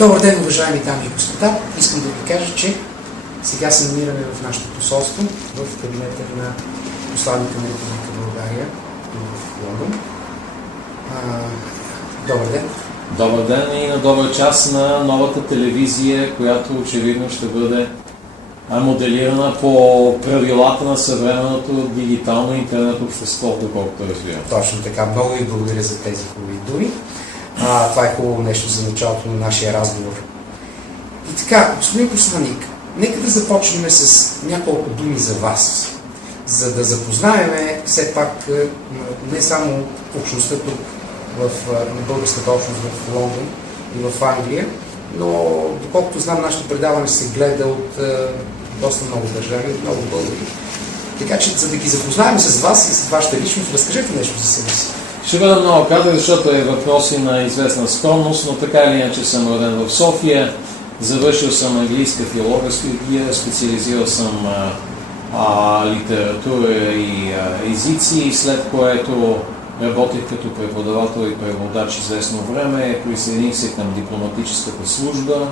Добър ден, уважаеми дами и господа! Искам да ви кажа, че сега се намираме в нашето посолство, в кабинета на посланника на Република България в Лондон. Добър ден! Добър ден и на добър час на новата телевизия, която очевидно ще бъде моделирана по правилата на съвременното дигитално интернет общество, доколкото разбирам. Точно така. Много ви благодаря за тези хубави думи. Това е хубаво нещо за началото на нашия разговор. И така, господин посланник, нека да започнем с няколко думи за вас, за да запознаем все пак не само общността тук в българската общност в Лондон и в Англия, но доколкото знам, нашето предаване се гледа от доста много държави, от много българи. Така че, за да ги запознаем с вас и с вашата личност, разкажете нещо за себе си. Ще бъда много кратък, защото е въпроси на известна скромност, но така или иначе съм роден в София, завършил съм английска филология, специализирал съм литература и езици, след което работих като преподавател и преводач известно време, присъединих се към дипломатическата служба,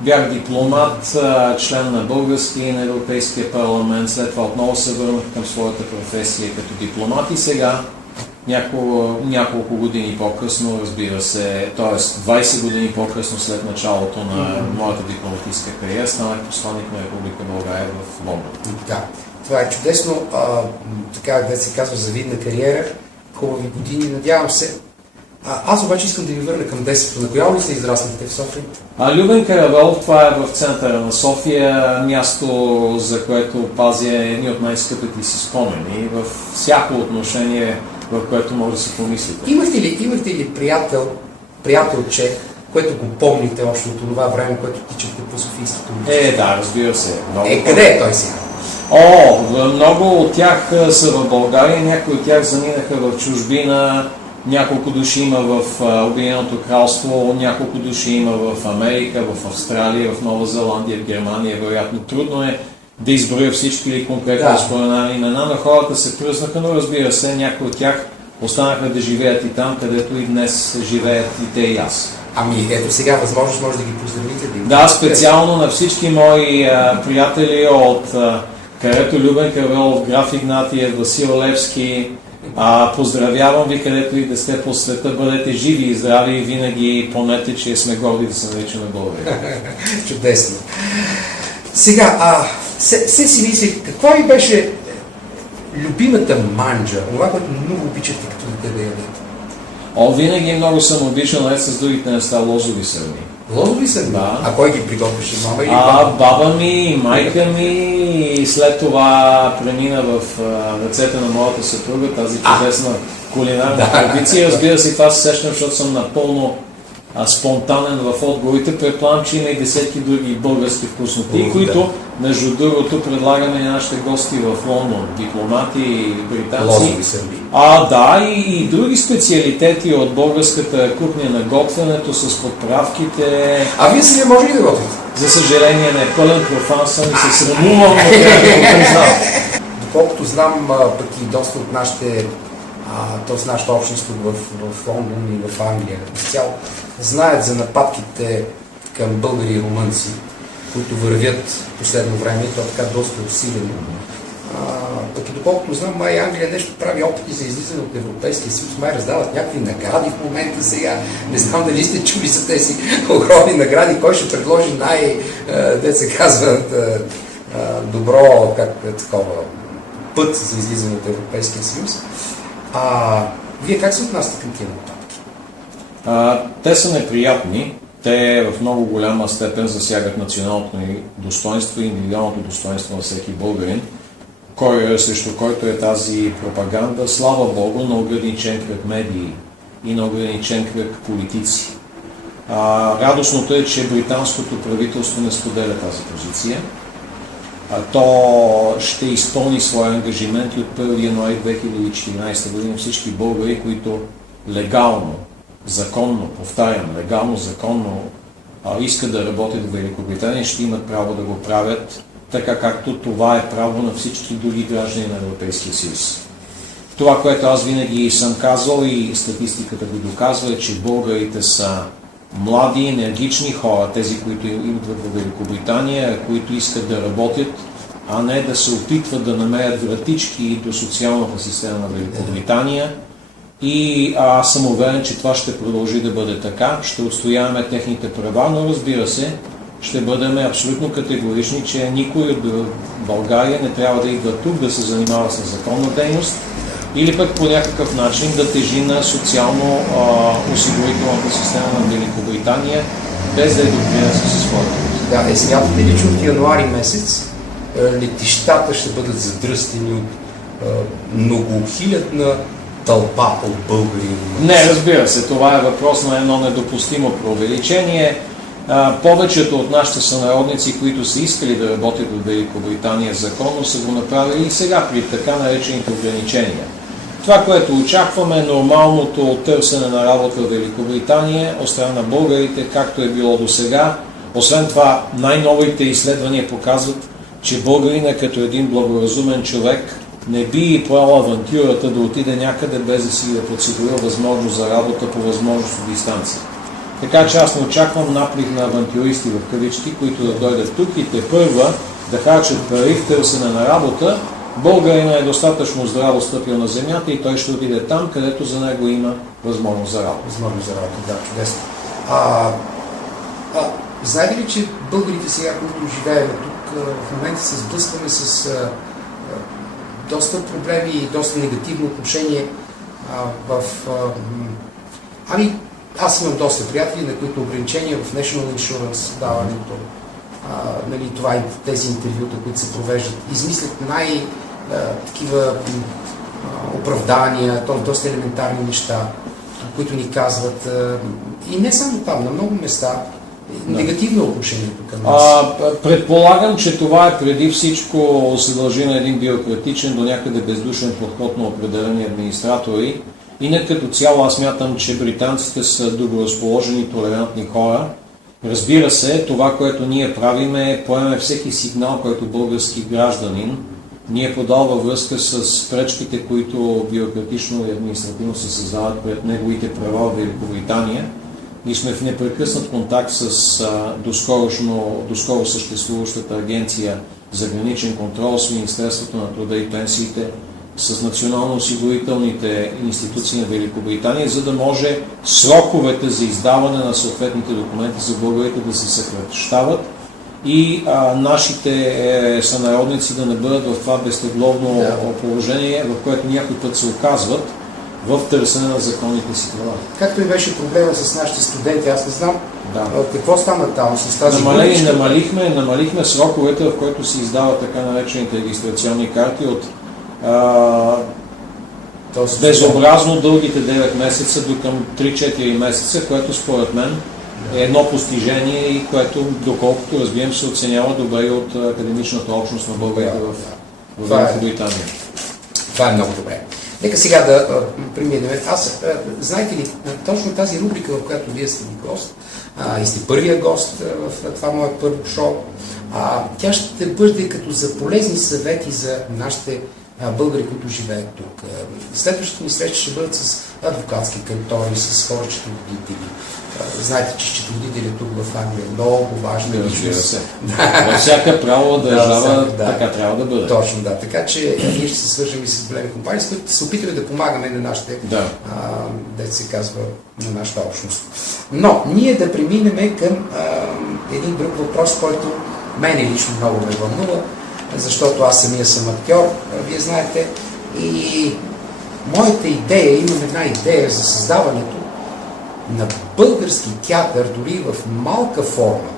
бях дипломат, член на българския и на Европейския парламент, след това отново се върнах към своята професия като дипломат и сега няколко години по-късно, разбира се, т.е. 20 години по-късно след началото на моята дипломатическа кариера, станах посланник на Република България в Лондон. Да, това е чудесно. Така да се казва, завидна кариера, хубави години, надявам се. Аз обаче искам да ви върна към детството. На коя улица израснахте в София? Любен Каравелов, това е в центъра на София, място, за което пазя едни от най-скъпите си спомени във всяко отношение, в което може да си помислите. Имахте ли приятелче, което го помните още от това време, което тичахте по Софийското улица? Да, разбира се. Къде е той сега? Много от тях са в България, някои от тях заминаха в чужбина, няколко души има в Обединеното кралство, няколко души има в Америка, в Австралия, в Нова Зеландия, в Германия. Вероятно трудно е да изброя всички или конкретно споменани имена, но хората се пръснаха, но разбира се, някои от тях останаха да живеят и там, където и днес живеят и те и аз. Ето сега възможност може да ги поздравите. Да, специално на всички мои приятели от Карето, Любен Каравелов, Граф Игнатиев, Васил Левски. Поздравявам ви, където и да сте по света, бъдете живи и здрави и винаги помнете, че сме горди да се наричаме България. Чудесно. Сега, се си мислих, каква ви беше любимата манджа, това, което много обичате като дете да ядете? Винаги много съм обичал, наред с другите неща, лозови сърни. Лозови сърни? Да. А кой ги приготвяше, мама или баба? Баба ми, майка ми и след това премина в ръцете на моята съпруга, тази чудесна кулинарна традиция. Разбира се, това се сещам, защото съм напълно спонтанен в отговорите. Предполагам, че има и десетки други български вкусноти, които, между другото, предлагаме на нашите гости в Лондон, дипломати и британци. Лозови сърни. И други специалитети от българската кухня на готвенето с подправките. Вие си не може ли да готвите? За съжаление не, пълен профан съм и се срамувам, но трябва да знам. Доколкото знам, пък и доста от нашата общност в Лондон и в Англия изцяло знаят за нападките към българи и румънци, които вървят в последно време, то така доста усилено. Пък и доколкото знам, май Англия нещо прави опити за излизане от Европейския съюз, май раздават някакви награди в момента сега. Не знам дали сте чули за тези огромни награди, кой ще предложи добро път за излизане от Европейския съюз. Вие как се отнасяте към тия нападки? Те са неприятни. Те в много голяма степен засягат националното ни достоинство и индивидуалното достоинство на всеки българин, срещу който е тази пропаганда, слава Богу, на ограничен кръг медии и на ограничен кръг политици. Радостното е, че британското правителство не споделя тази позиция. То ще изпълни своя ангажимент и от 1 януари 2014 година всички българи, които легално, законно, повтарям, легално, законно искат да работят в Великобритания, ще имат право да го правят, така както това е право на всички други граждани на Европейския съюз. Това, което аз винаги съм казал и статистиката го доказва, е, че българите са млади, енергични хора, тези, които идват в Великобритания, които искат да работят, а не да се опитват да намерят вратички до социалната система на Великобритания. И аз съм уверен, че това ще продължи да бъде така. Ще отстояваме техните права, но разбира се, ще бъдем абсолютно категорични, че никой от България не трябва да идва тук да се занимава с законна дейност или пък по някакъв начин да тежи на социално-осигурителната система на Великобритания, без да я допринася със своята. Да, смятате ли, че от януари месец летищата ще бъдат задръстени от многохилядна тълпа от българи? Не, разбира се, това е въпрос на едно недопустимо преувеличение. Повечето от нашите сънародници, които са искали да работят в Великобритания законно, са го направили и сега при така наречените ограничения. Това, което очакваме, е нормалното търсене на работа в Великобритания от страна на българите, както е било до сега. Освен това, най-новите изследвания показват, че българинът като един благоразумен човек не би поел авантюрата да отиде някъде без да си да подсигурил възможност за работа по възможност от дистанция. Така че аз не очаквам наплив на авантюристи в кавички, които да дойдат тук и те първа да харчат пари в търсене на работа. Българина е достатъчно здраво стъпил на земята и той ще отиде там, където за него има възможност за работа. Възможност за работа, да, чудесно. Знаете ли, че българите сега, които живеем тук, в момента се сблъскваме с доста проблеми и доста негативно отношение аз имам доста приятели, на които ограничения в National Insurance даването, тези интервюта, които се провеждат, измислят такива оправдания, доста елементарни неща, които ни казват. И не само там, на много места негативно отношението към нас. Предполагам, че това е преди всичко се дължи на един бюрократичен, до някъде бездушен подход на определени администратори. Инак като цяло аз смятам, че британците са доброразположени и толерантни хора. Разбира се, това, което ние правим е поемаме всеки сигнал, който български гражданин ни е подал във връзка с пречките, които бюрократично и административно се създават пред неговите права в Великобритания. И сме в непрекъснат контакт с доскоро съществуващата агенция за граничен контрол с Министерството на труда и пенсиите, с национално-осигурителните институции на Великобритания, за да може сроковете за издаване на съответните документи за българите да се съкращават и нашите сънародници да не бъдат в това безтегловно положение, в което някой път се оказват в търсене на законните си права. Както и беше проблема с нашите студенти, аз не знам какво стана там с тази Намалихме сроковете, в който се издават така наречените регистрационни карти от безобразно дългите 9 месеца до към 3-4 месеца, което според мен е едно постижение и което, доколкото разбием, се оценява добре от академичната общност на българите в Великобритания. Това е много добре. Нека сега да преминем. Знаете ли, точно тази рубрика, в която вие сте гост, и сте първия гост в това мое първо шоу, тя ще бъде като за полезни съвети за нашите българи, които живеят тук. Следващите ни срещи ще бъдат с адвокатски кантори, с хора счетоводители. Знаете, че счетоводители тук в Англия е много важна личност. Във всяка правова държава така трябва да бъде. Точно, да. Така че ние ще се свържем и с големи компании, с които се опитаме да помагаме на нашите, дето се казва, на нашата общност. Но ние да преминем към един друг въпрос, който мене лично много ме вълнува, защото аз самия съм актьор, вие знаете, и моята идея, имам една идея за създаването на български театър, дори в малка форма.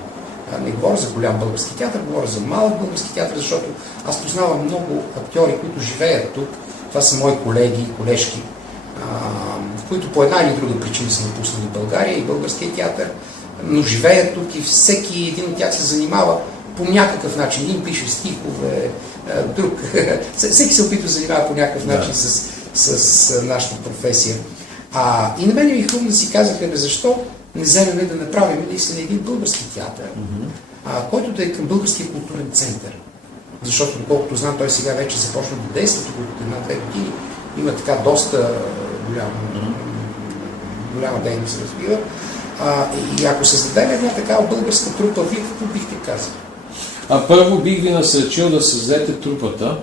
Не говоря за голям български театър, говоря за малък български театър, защото аз познавам много актьори, които живеят тук. Това са мои колеги и колежки, които по една или друга причина са напуснали България и българския театър, но живеят тук и всеки един от тях се занимава по някакъв начин. Един пише стихове, друг. Всеки се опитва да занимава по някакъв начин с нашата професия. И на мен ми хрумно да си казаха, защо не вземем да направим наистина един български театър, който да е към българския културен център. Защото, доколкото знам, той сега вече започна да действа тук от 1-2 години. Има така доста голяма дейност се развива. И ако създадем една такава българска трупа, вие какво бихте казали? Първо бих ви насърчил да създадете трупата,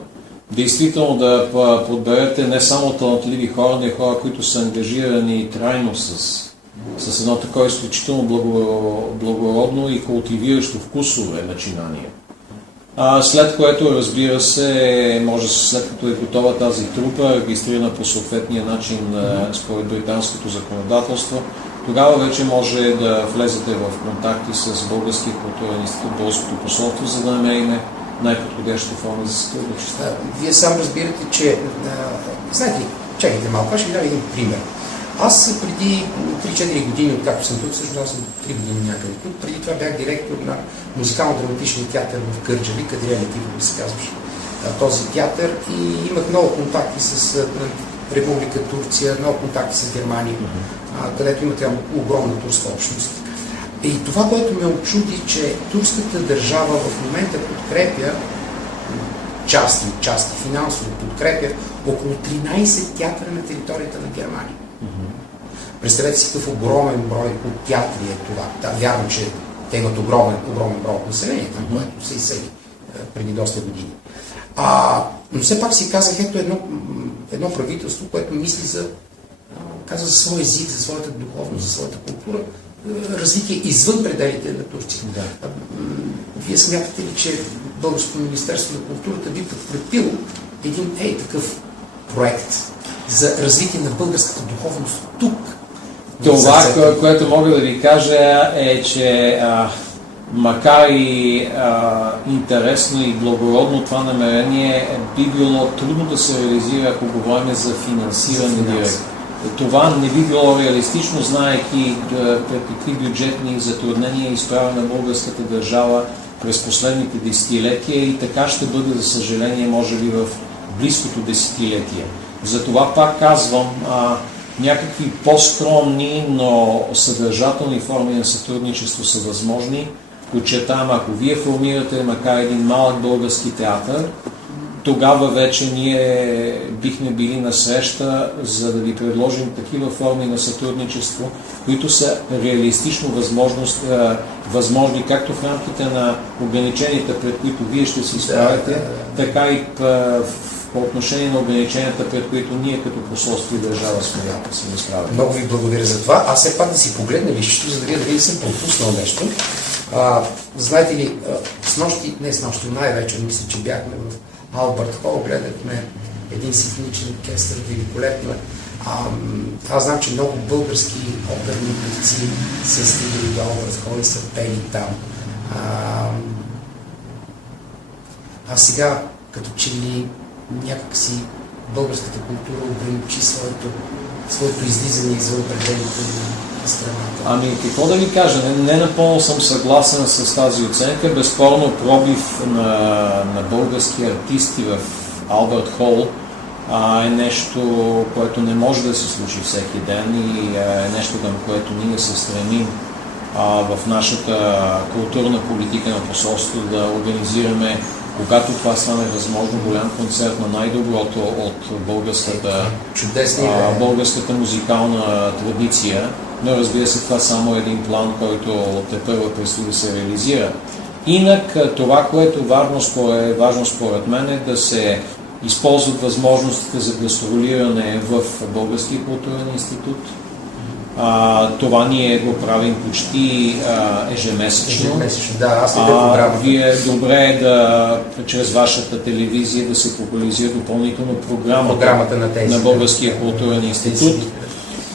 действително да подберете не само талантливи хора, но и хора, които са ангажирани трайно с едно такова изключително благородно и култивиращо вкусове начинание. След което, разбира се, може след като е готова тази трупа, регистрирана по съответния начин според британското законодателство, тогава вече може да влезете в контакти с Българския културен институт, Българското посолство, за да намерим най-подходяща форма за сътрудничество. Вие сам разбирате, че... знаете ли, чакайте малко, аз ще ви дам един пример. Аз преди 3-4 години, откакто съм тук, всъщност аз съм 3 години някъде тук, преди това бях директор на музикално-драматичния театър в Кърджали, Кадрия Летифова се казваше този театър, и имах много контакти с Република Турция, много контакти с Германия, където има огромна турска общност. И това, което ме очуди, че турската държава в момента подкрепя части финансово подкрепя около 13 театъра на територията на Германия. Представете си какъв огромен брой от театри е това. Да, вярвам, че те имат огромен брой от население, там, което се изсели преди доста години. Но все пак си казах, ето едно правителство, което мисли за своя език, за своята духовност, за своята култура, развитие извън пределите на Турция. Да. Вие смятате ли, че Българското министерство на културата би подкрепило един такъв проект за развитие на българската духовност тук? Това, което мога да ви кажа е, че макар и интересно и благородно това намерение, би било трудно да се реализира, ако говорим за финансиране директно. Това не би било реалистично, знаейки пред какви бюджетни затруднения изправя на българската държава през последните десетилетия, и така ще бъде, за съжаление, може би в близкото десетилетие. Затова пак казвам, някакви по-скромни, но съдържателни форми на сътрудничество са възможни. Подчертавам, ако вие формирате макар един малък български театър, тогава вече ние бихме били на среща, за да ви предложим такива форми на сътрудничество, които са реалистично възможни както в рамките на ограниченията, пред които вие ще се изправите, така и по отношение на ограниченията, пред които ние като посолство и държава сме изправени. Много ви благодаря за това. Аз все пак да си погледна лището, за да видя дали съм пропуснал нещо. Знаете ли, най-вече мисля, че бяхме в Албърт Хол, гледахме един симфоничен оркестър, великолепно. Аз знам, че много български оперни певци са стигали до Албърт Хол и са пели там. А сега, като че ли някакси българската култура ограничи своето излизане извън пределите на страната. Какво да ви кажа, не напълно съм съгласен с тази оценка. Безспорно пробив на български артисти в Албърт Хол е нещо, което не може да се случи всеки ден, и е нещо, към което ние се стремим в нашата културна политика на посолство да организираме, когато това стане възможно, голям концерт на най-доброто от българската музикална традиция. Но разбира се, това само един план, който тепърва предстои да се реализира. Инак, това, което е важно според мен, е да се използват възможностите за гастролиране в Българския културен институт. Това ние го правим почти ежемесечно. Вие добре чрез вашата телевизия да се популяризира допълнително програмата на Българския културен институт.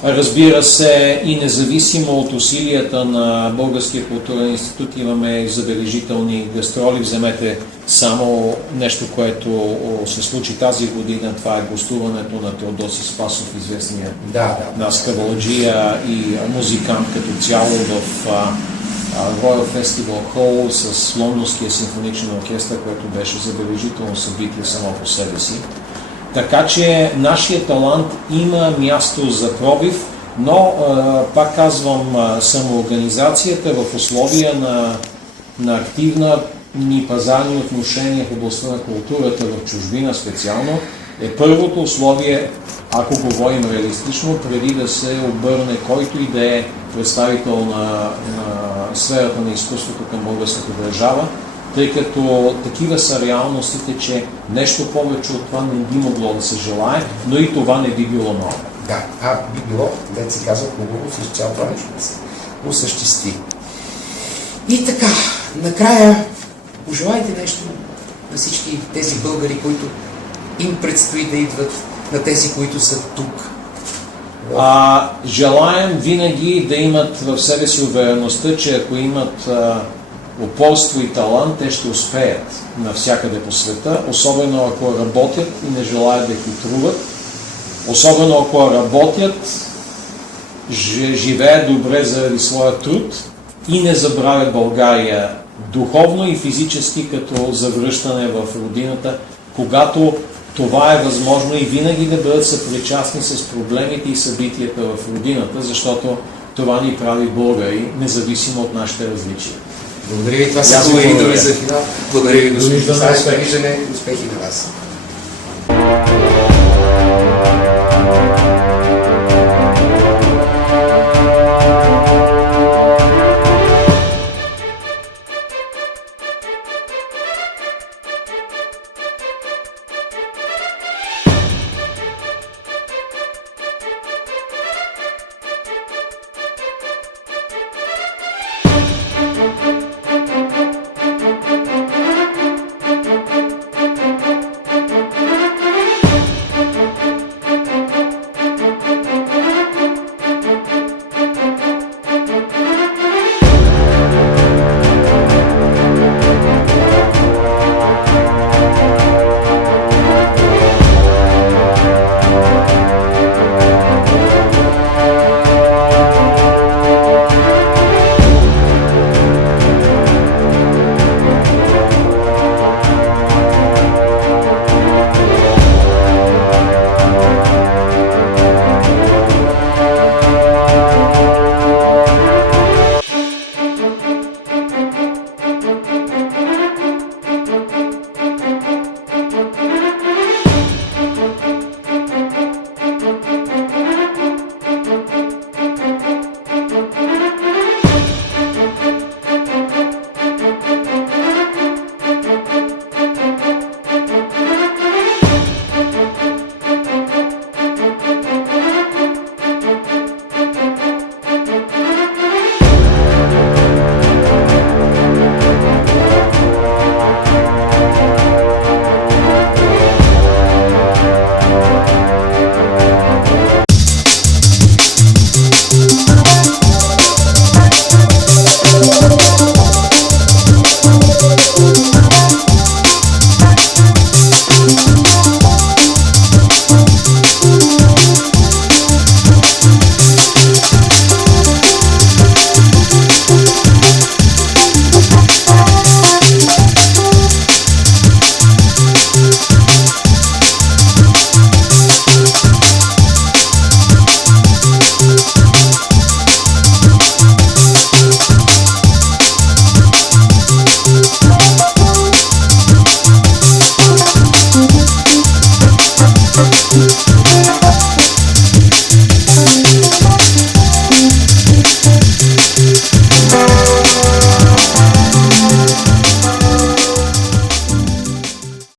Разбира се, и независимо от усилията на Българския културен институт, имаме забележителни гастроли. Вземете само нещо, което се случи тази година. Това е гостуването на Теодоси Спасов, известния нас каваладжия и музикант като цяло в Royal Festival Hall с Лондонския симфоничен оркестър, което беше забележително събитие само по себе си. Така че нашия талант има място за пробив, но пак казвам, самоорганизацията в условия на активни пазарни отношения в областта на културата в чужбина специално е първото условие, ако говорим реалистично, преди да се обърне който и да е представител на сферата на изкуството към българската държава, тъй като такива са реалностите, че нещо повече от това не би могло да се желае, но и това не би било ново. Да, би било, да се казва, хубаво с цяло това нещо да се осъществи. И така, накрая, пожелайте нещо на всички тези българи, които им предстои да идват, на тези, които са тук. Желаем винаги да имат в себе си увереността, че ако имат упорство и талант, те ще успеят навсякъде по света, особено ако работят и не желаят да хитруват, особено ако работят, живеят добре заради своя труд и не забравят България духовно и физически като завръщане в родината, когато това е възможно, и винаги да бъдат съпричастни с проблемите и събитията в родината, защото това ни прави българи, независимо от нашите различия. Благодаря ви, това са хубави думи за финал. Благодаря ви, господин. Успехи на вас.